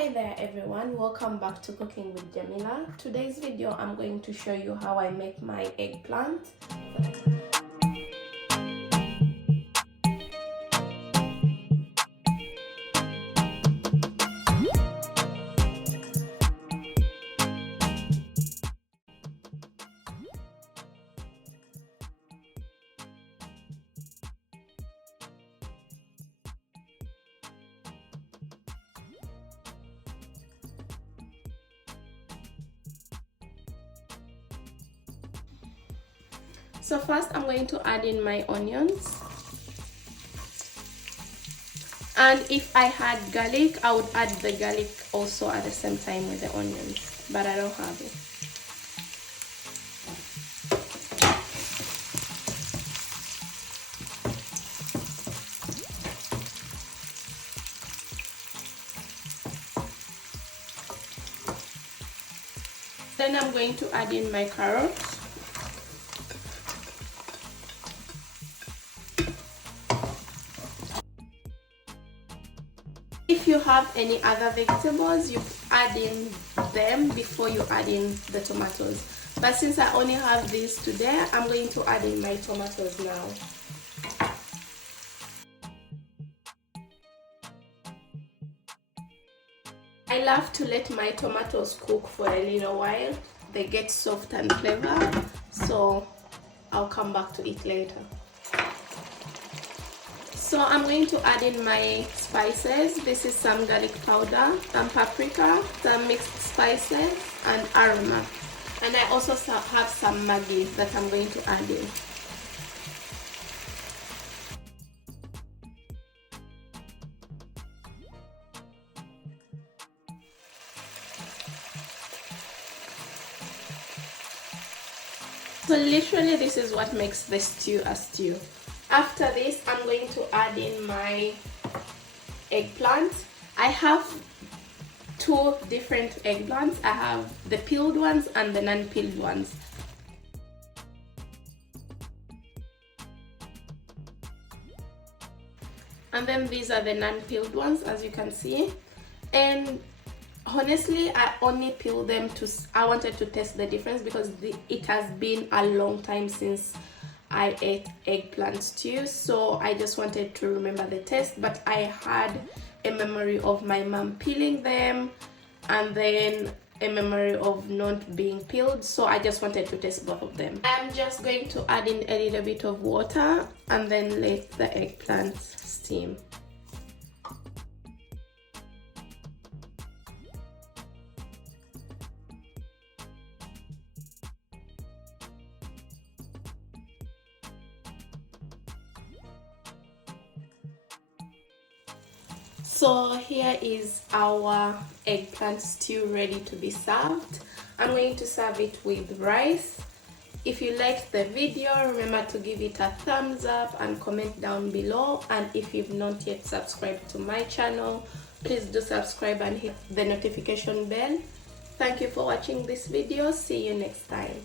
Hi there everyone, welcome back to Cooking with Jamila. Today's video I'm going to show you how I make my eggplant. So first I'm going to add in my onions, and if I had garlic I would add the garlic also at the same time with the onions, but I don't have it. Then I'm going to add in my carrots. If you have any other vegetables, you add in them before you add in the tomatoes. But since I only have these today, I'm going to add in my tomatoes now. I love to let my tomatoes cook for a little while. They get soft and flavor, so I'll come back to it later. So I'm going to add in my spices. This is some garlic powder, some paprika, some mixed spices, and Aromat. And I also have some Maggi that I'm going to add in. So literally this is what makes the stew a stew. After this, I'm going to add in my eggplant. I have two different eggplants. I have the peeled ones and the non-peeled ones. And then these are the non-peeled ones, as you can see. And honestly, I only peel them I wanted to test the difference because it has been a long time since I ate eggplant stew, so I just wanted to remember the taste. But I had a memory of my mom peeling them and then a memory of not being peeled, so I just wanted to taste both of them. I'm just going to add in a little bit of water and then let the eggplant steam. So here is our eggplant stew ready to be served. I'm going to serve it with rice. If you liked the video, remember to give it a thumbs up and comment down below. And if you've not yet subscribed to my channel, please do subscribe and hit the notification bell. Thank you for watching this video. See you next time.